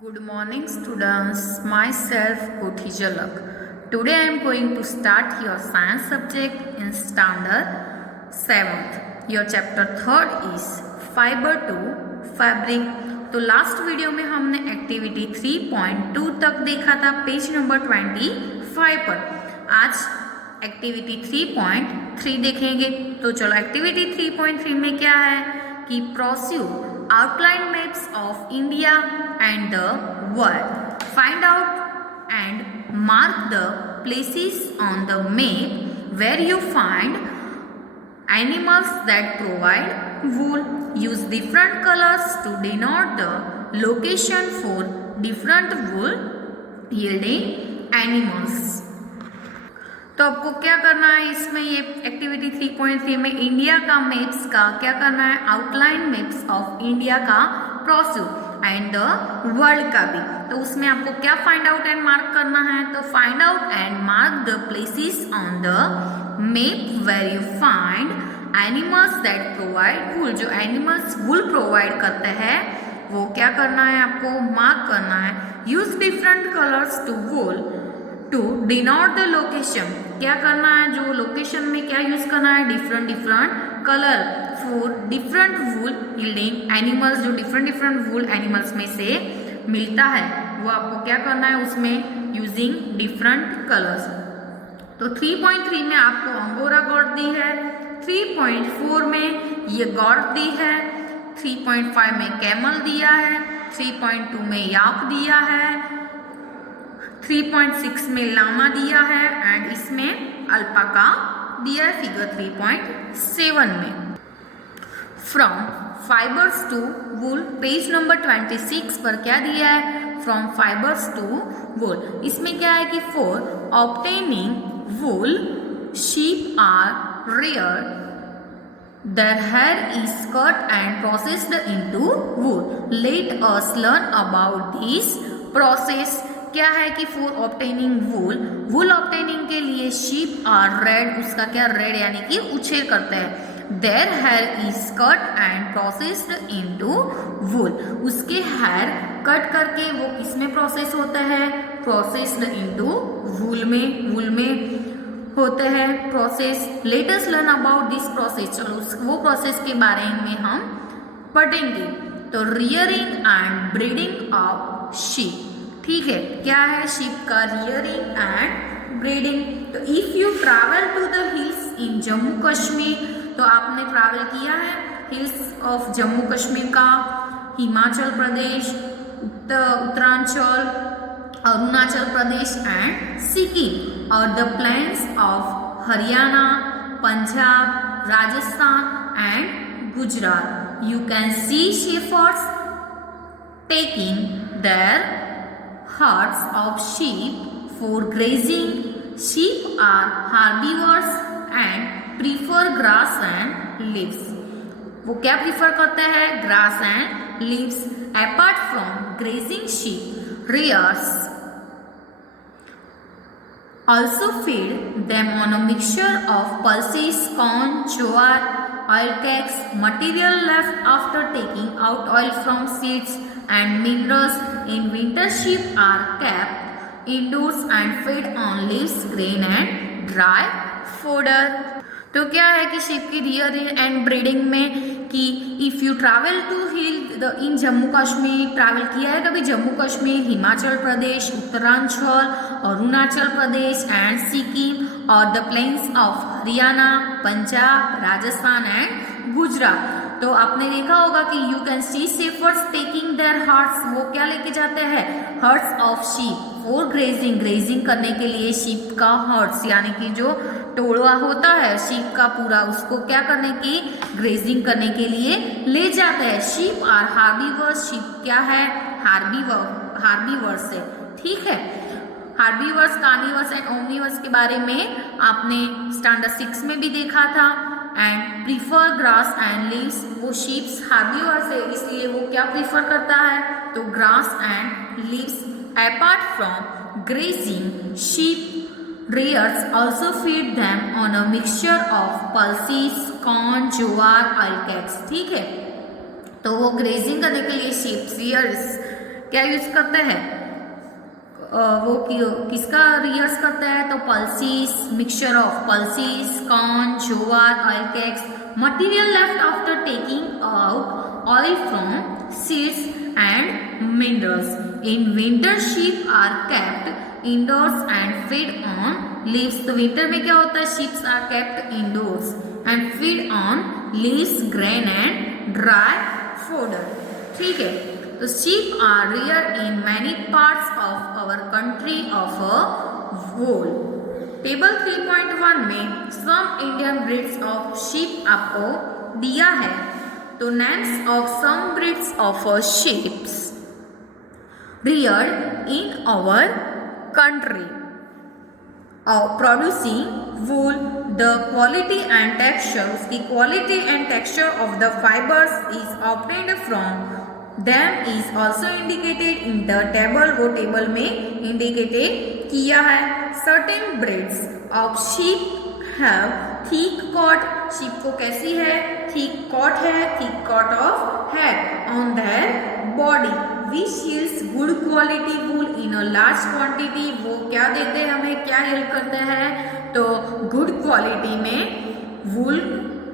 Good morning, students. Myself, Kothi Jalak. Today I am going to start your science subject in standard 7th. Your chapter 3rd is Fiber to Fabric. तो last video में हमने activity 3.2 तक देखा था page number 25 पर. आज activity 3.3 देखेंगे. तो चलो एक्टिविटी 3.3 में क्या है कि प्रोस्यू outline maps of India and the world. Find out and mark the places on the map where you find animals that provide wool. Use different colors to denote the location for different wool yielding animals. तो आपको क्या करना है इसमें, ये activity 3.3 में India का maps का क्या करना है, आउटलाइन मैप्स ऑफ इंडिया का प्रोस्यू एंड द वर्ल्ड का भी. तो उसमें आपको क्या फाइंड आउट एंड मार्क करना है, तो find out and mark the places on the map where you find animals that provide wool. जो एनिमल्स वूल प्रोवाइड करते हैं वो क्या करना है, आपको मार्क करना है. Use different colours to wool to denote the location. क्या करना है, जो लोकेशन में क्या यूज करना है, different colour for different wool yielding animals. जो डिफरेंट वूल एनिमल्स में से मिलता है वो आपको क्या करना है उसमें यूजिंग डिफरेंट कलर्स. तो 3.3 में आपको अंगोरा गॉड दी है, 3.4 में ये गॉड दी है, 3.5 में कैमल दिया है, 3.2 में याक दिया है, 3.6 में लामा दिया है एंड इसमें अल्पाका दिया है फिगर 3.7 में. From fibres to wool page number 26 पर क्या दिया है, फ्रॉम फाइबर्स टू वूल. इसमें क्या है कि for obtaining wool sheep are reared. Their hair is cut and processed into wool. Let us learn about this process. क्या है कि for obtaining wool, wool obtaining के लिए शीप आर रेड, उसका क्या रेड यानी कि उछेर करते हैं. Their hair is cut and processed into wool. उसके हेयर कट करके वो किसमें प्रोसेस होते हैं, प्रोसेस्ड इनटू वूल में होते हैं process. Let us learn about this process. चलो वो प्रोसेस के बारे में हम पढ़ेंगे. तो rearing and breeding of sheep. ठीक है, क्या है शीप का रियरिंग एंड ब्रीडिंग. तो if you travel to the hills in Jammu Kashmir, तो आपने ट्रैवल किया है हिल्स ऑफ जम्मू कश्मीर का, हिमाचल प्रदेश, उत्तरांचल, अरुणाचल प्रदेश एंड सिक्किम, और the plains of Haryana, Punjab, Rajasthan and Gujarat. You can see shepherds taking their herds of sheep for grazing. Sheep are herbivores and prefer grass and leaves. वो क्या prefer करते हैं, grass and leaves. Apart from grazing sheep rears also feed them on a mixture of pulses, corn, jowar, oil cakes, material left after taking out oil from seeds and minerals. In winter sheep are kept indoors and fed on leaves, grain and dry fodder. तो क्या है कि sheep की rearing and breeding में कि if you travel to hill in Jammu Kashmir, travel किया है कभी जम्मू कश्मीर, हिमाचल प्रदेश, उत्तरांचल, अरुणाचल प्रदेश एंड सिक्किम, और the plains of Haryana, Punjab, Rajasthan and Gujarat. तो आपने देखा होगा कि you can see shepherds taking their herds. वो क्या लेके जाते हैं, herds of sheep for grazing. Grazing करने के लिए शीप का हर्ड्स यानी कि जो टोलवा होता है शीप का पूरा, उसको क्या करने की, ग्रेजिंग करने के लिए ले जाते हैं. Sheep are herbivores. शीप क्या है, हार्बीवर्स है. ठीक है, हार्बीवर्स, कार्निवर्स एंड ओमनिवर्स के बारे में आपने स्टैंडर्ड 6 में भी देखा था. And prefer grass and leaves. वो शीप्स हार्बीवर्स है इसलिए वो क्या प्रीफर करता है, तो grass and leaves. Apart from grazing sheep rears also feed them on a mixture of pulses, corn, jowar, oil cakes. ठीक है, तो वो ग्रेजिंग करने के लिए शीप रियर्स क्या यूज करते हैं, वो किसका यूज करते हैं, तो pulses, mixture of pulses, corn, jowar, oil cakes, material left after taking out oil from seeds and minerals. In winter sheep are kept indoors and feed on leaves. तो विंटर में क्या होता है, sheeps are kept indoors and feed on leaves, grain and dry fodder. ठीक है, तो sheep are reared in many parts of our country of a wool। Table 3.1 में some Indian breeds of sheep आपको दिया है, तो names of some breeds of sheep reared in our country producing wool। The quality and texture, उसकी quality and texture of the fibers is obtained from them is also indicated in the table। वो table में indicated किया है। Certain breeds of sheep have thick coat। sheep को कैसी है, thick coat है, thick coat of hair on their body which yields good quality wool in a large quantity। वो क्या देते हैं हमें, क्या हेल्प करते हैं, तो गुड क्वालिटी में वूल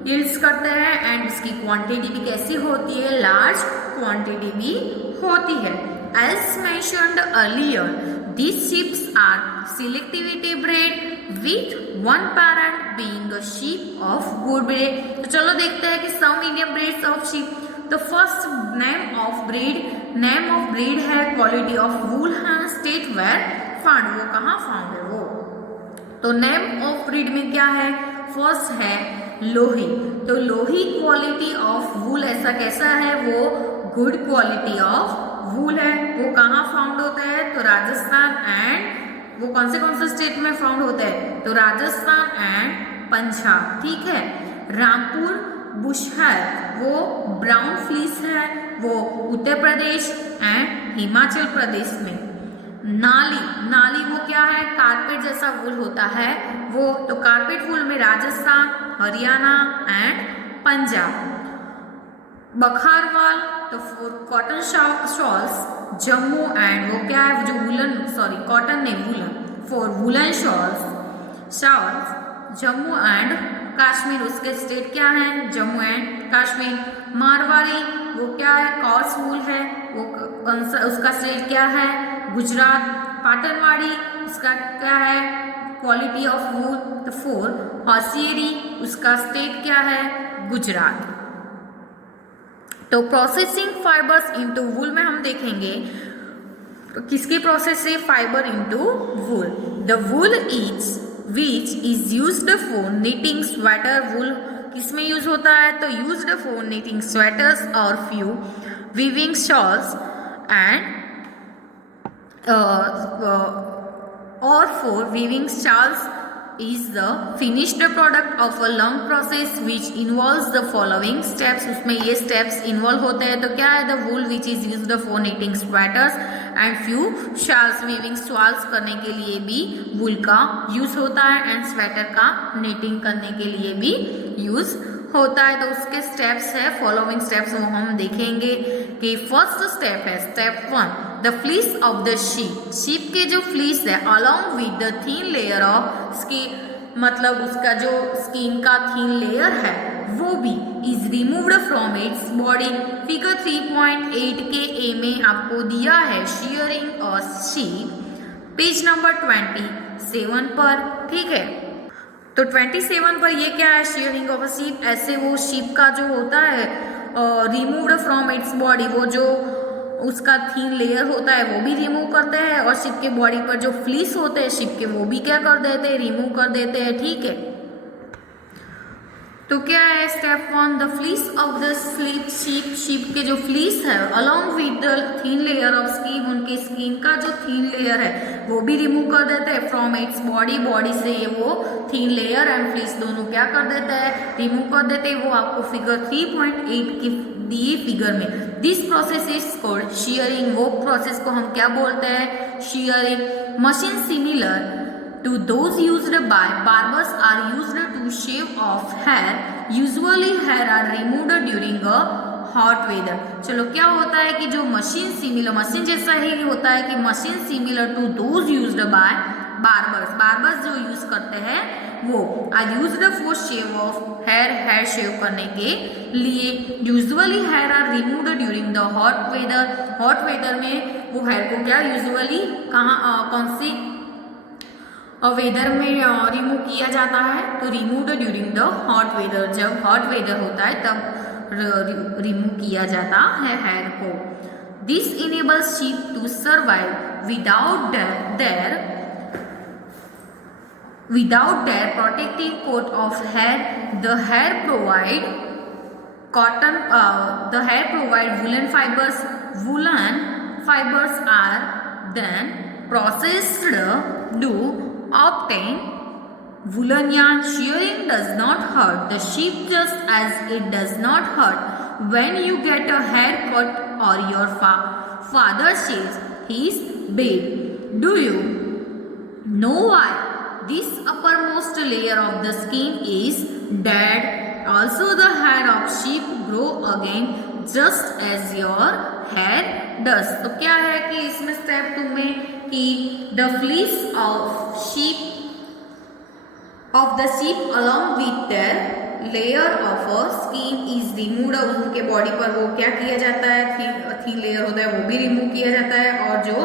यील्ड्स करते हैं एंड उसकी क्वांटिटी भी कैसी होती है, लार्ज क्वांटिटी भी होती है। As mentioned earlier, these sheep are selectively bred with one parent being a sheep of good breed। तो चलो देखते हैं कि some Indian breeds of sheep। तो फर्स्ट नेम ऑफ ब्रीड है क्वालिटी ऑफ वूल है, स्टेट वेयर फाउंड, वो कहाँ फाउंड है वो। तो नेम ऑफ ब्रीड में क्या है, फर्स्ट है लोही। तो लोही क्वालिटी ऑफ वूल ऐसा कैसा है, वो गुड क्वालिटी ऑफ वूल है। वो कहाँ फाउंड होता है, तो राजस्थान एंड वो कौन से स्टेट में फाउंड होता है, तो राजस्थान एंड पंजाब। ठीक है, रामपुर बुशहर वो ब्राउन फ्लीस है, वो उत्तर प्रदेश एंड हिमाचल प्रदेश में। नाली वो क्या है, कारपेट जैसा वूल होता है वो, तो कारपेट वूल में राजस्थान, हरियाणा एंड पंजाब। बखारवाल तो for cotton shawls Jammu and वो क्या है, जो कॉटन नहीं woollen, for woollen shawls Jammu and Kashmir, उसके स्टेट क्या है, जम्मू एंड कश्मीर। मारवाड़ी वो क्या है, कॉर्स वूल है, वो उसका स्टेट क्या है, गुजरात। पाटनवाड़ी उसका क्या है, क्वालिटी ऑफ वूल, तो फोर होसियरी उसका स्टेट क्या है, गुजरात। तो प्रोसेसिंग फाइबर्स इनटू वूल में हम देखेंगे तो किसकी प्रोसेस है, fibre into wool. The wool which is used for knitting sweater। wool किसमें यूज होता है, तो used for knitting sweaters और few weaving shawls and or for weaving shawls is the finished product of a long process which involves the following steps। उसमें ये steps involve होते हैं, तो क्या है, the wool which is used for knitting sweaters and few shawls। weaving shawls करने के लिए भी wool का यूज होता है एंड स्वेटर का knitting करने के लिए भी यूज होता है। तो उसके स्टेप्स है, फॉलोइंग स्टेप्स वो हम देखेंगे कि फर्स्ट स्टेप है step 1, the fleece of the sheep के जो फ्लीस है along with the thin layer of skin, मतलब उसका जो स्किन का थीन लेयर है वो भी is removed from its body. Figure 3.8 के ए में आपको दिया है शेयरिंग और शीप, पेज नंबर 27 पर। ठीक है, तो 27 पर ये क्या है, शेयरिंग ऑफ अ शीप। ऐसे वो शीप का जो होता है रिमूव्ड फ्रॉम इट्स बॉडी, वो जो उसका थीन लेयर होता है वो भी रिमूव करते हैं और शिप के बॉडी पर जो फ्लीस होते हैं शिप के वो भी क्या कर देते हैं, रिमूव कर देते हैं। ठीक है, तो क्या है step 1, the fleece of the sheep के जो फ्लीस है along with the thin layer of skin, उनके स्किन का जो थीन लेयर है वो भी रिमूव कर देते हैं फ्रॉम इट्स बॉडी से ये वो थीन लेयर एंड फ्लीस दोनों क्या कर देते हैं, रिमूव कर देते हैं। वो आपको फिगर 3.8 की दिए फिगर में। This process is called shearing. वो प्रोसेस को हम क्या बोलते हैं, shearing. Machine similar to those used by barbers are used to shave off hair. Usually hair are removed during a hot weather. चलो क्या होता है कि जो मशीन सिमिलर, मशीन जैसा ही होता है कि machine similar to those used by barbers, barbers जो यूज करते हैं वो are used for shave of hair, hair shave करने के लिए। Usually hair are removed during the hot weather, hot weather में वो हेयर को क्या यूजुअली कहाँ कौन सी वेदर में रिमूव किया जाता है, तो removed during the hot weather, जब हॉट वेदर होता है तब रिमूव किया जाता है हेयर को। This enables sheep to survive without their protective coat of hair. The hair provide woolen fibers. Woolen fibers are then processed to obtain woolen yarn. Shearing does not hurt the sheep just as it does not hurt when you get a haircut or your father shaves his beard. Do you know why this uppermost layer of the skin is dead? Also the hair of sheep grow again just as your hair does. तो क्या है कि इसमें step 2 में कि the fleece of the sheep along with their layer of a skin is removed. उनके body पर वो क्या किया जाता है, थीन लेयर होता है वो भी रिमूव किया जाता है, और जो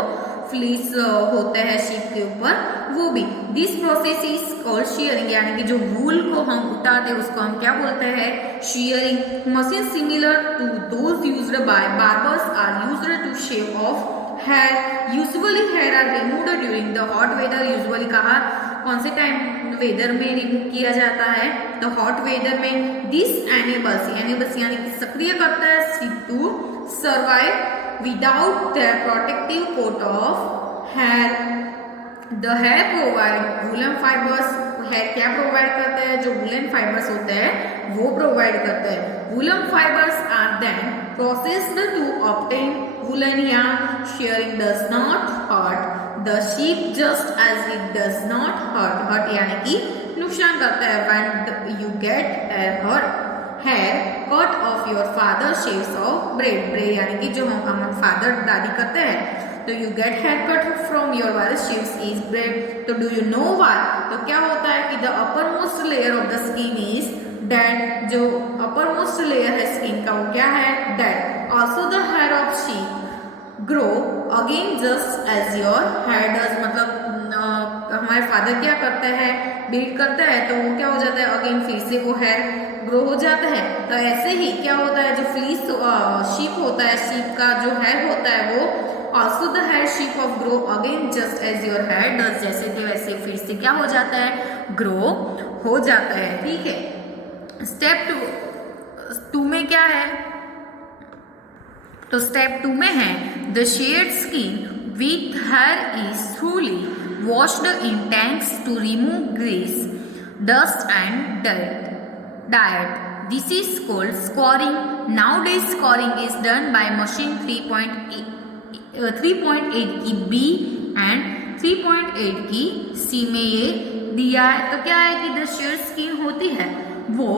फ्लीस होते हैं शीप के ऊपर वो भी। This process is called shearing, यानी कि जो वूल को हम उतारते हैं उसको हम क्या बोलते हैं, shearing. Machine similar to those used by barbers are used to shave of hair. Usually hair are removed during the hot weather. Usually कहा कौन से टाइम वेदर में रिमूव किया जाता है, तो हॉट वेदर में। दिस एनेबल्स यानी कि सक्रिय करता है sheep to survive without their protective coat of hair. The hair provide woolen fibers. hair क्या प्रोवाइड करते हैं, जो woolen fibers होते हैं वो प्रोवाइड करते हैं। woolen fibers are then processed to obtain woolen yarn. Shearing does not hurt the sheep just as it does not hurt यानी कि नुकसान करता है when you get a hair cut of your father shaves of braid यानी कि जो हम father दादी करते हैं, तो you get hair cut from your father shaves is braid. तो do you know why? तो क्या होता है कि the uppermost layer of the skin is dead. जो uppermost layer है स्किन का वो क्या है, dead. Also the hair of sheep grow again just as your hair does. मतलब हमारे फादर क्या करते हैं, ब्रीड करते हैं, तो वो क्या हो जाता है अगेन फिर से वो हेयर ग्रो हो जाता है। तो ऐसे ही क्या होता है, जो फ्लीस शीप होता है, शीप का जो हेयर होता है वो also the hair sheep of grow again just as your hair does. जैसे थे वैसे फिर से क्या हो जाता है, ग्रो हो जाता है। ठीक है, स्टेप 2 में क्या है, तो स्टेप 2 में है the shared skin with here is थ्रूली washed in tanks to remove grease, dust and dirt. This is called scoring. Nowadays scoring is done by machine 3.8 की B and 3.8 की C में ये दिया है। तो क्या है कि द शेयर स्किन होती है वो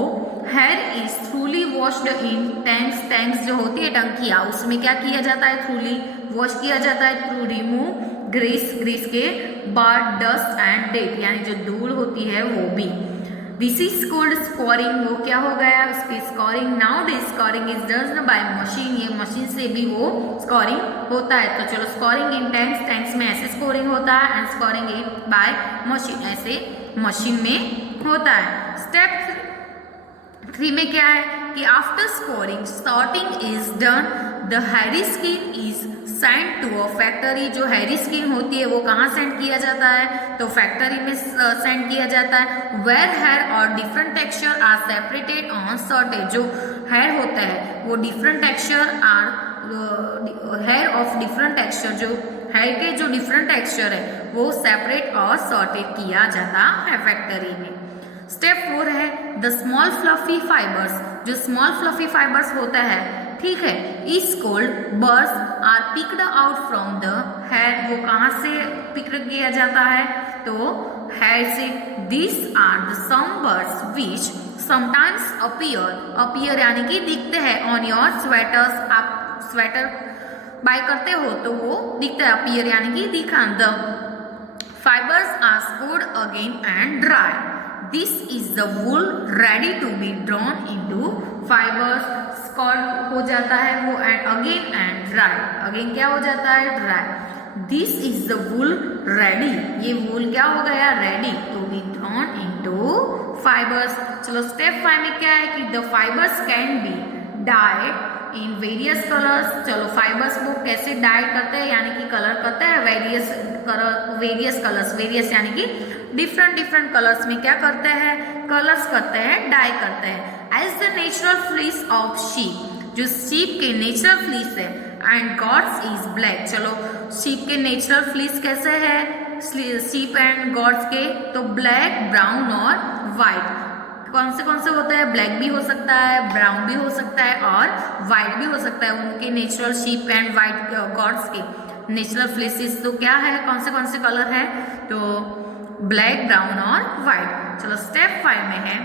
here is थ्रूली washed in tanks. Tanks जो होती है टंकिया, उसमें क्या किया जाता है, थ्रूली वॉश किया जाता है टू रिमूव ग्रीस के बाद डस्ट एंड डेट यानी जो धूल होती है वो भी। This is called scoring. वो क्या हो गया उसकी scoring. Now day scoring is done by machine. ये मशीन से भी वो स्कोरिंग होता है। तो चलो स्कोरिंग इन टैंक्स, टैंक्स में ऐसे स्कोरिंग होता है and scouring it by machine, ऐसे मशीन में होता है। स्टेप 3 में क्या है कि after scouring sorting is done, the hairy skin is send to a factory. जो हेयरी स्किन होती है वो कहाँ सेंड किया जाता है, तो फैक्ट्री में सेंड किया जाता है। वेयर हेयर और different texture are separated on sorting. जो हेयर होता है वो different texture are hair of different texture, जो हेयर के जो डिफरेंट टेक्सचर है वो सेपरेट और सॉर्टेड किया जाता है फैक्ट्री में। स्टेप 4 है द स्मॉल फ्लफी फाइबर्स। जो स्मॉल फ्लफी फाइबर्स होता है, ठीक है, is called burrs are picked out from the hair. वो कहाँ से पिक किया जाता है, तो हेयर से। This are the some burrs which sometimes appear यानी कि दिखते हैं ऑन योर स्वेटर्स, आप स्वेटर बाय करते हो तो वो दिखता है, अपीयर यानी कि दिखा। The fibres are scoured again and dry, this is the wool ready to be drawn into fibres, scoured हो जाता है वो एंड अगेन एंड ड्राई, अगेन क्या हो जाता है dry. This is the wool ready, ये वूल क्या हो गया ready to be drawn into fibres. चलो स्टेप 5 में क्या है कि the fibres can be dyed in various colours. चलो फाइबर्स को कैसे डाई करते हैं यानी कि कलर करते हैं वेरियस कलर्स, वेरियस यानी कि डिफरेंट कलर्स में क्या करते हैं, कलर्स करते हैं, डाई करते हैं। As the natural fleece of sheep, जो शीप के नेचुरल फ्लीस है, एंड गॉड्स इज ब्लैक। चलो शीप के नेचुरल फ्लीस कैसे है, शीप एंड गॉड्स के, तो ब्लैक, ब्राउन और वाइट। कौन से होते हैं, ब्लैक भी हो सकता है, ब्राउन भी हो सकता है और वाइट भी हो सकता है। उनके natural sheep and white goats के नेचुरल फ्लेसेस तो क्या है, कौन से कलर है, तो ब्लैक, ब्राउन और वाइट। चलो स्टेप 5 में है,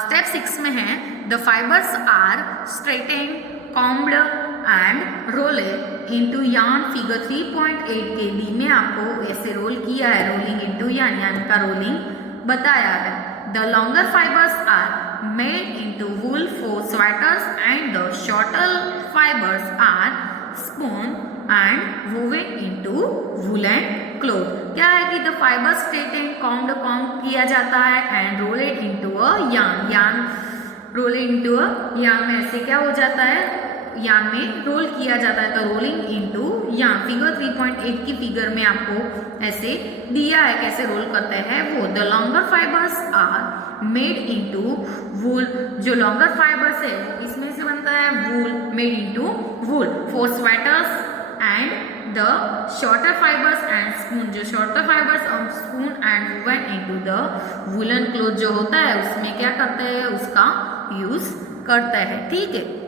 स्टेप 6 में है the fibres are straightened, combed and rolled into yarn. Figure 3.8 के बी में आपको ऐसे रोल किया है, रोलिंग इनटू यार्न का रोलिंग बताया है। The longer fibers are made into wool for sweaters and the shorter fibers are spun and woven into woolen cloth। क्या है कि the fibers straightened, combed किया जाता है and rolled into a yarn, rolled into a yarn में ऐसे क्या हो जाता है, यार्न में रोल किया जाता है, तो रोलिंग इनटू यार्न। फिगर 3.8 की फिगर में आपको ऐसे दिया है कैसे रोल करते हैं वो। The longer fibres are made into wool, जो लॉन्गर फाइबर्स है वो इसमें से बनता है wool, made into wool for sweaters and the shorter fibres and spun, जो शॉर्टर फाइबर्स और spun and woven into the woollen cloth जो होता है उसमें क्या करते हैं, उसका यूज करते हैं। ठीक है।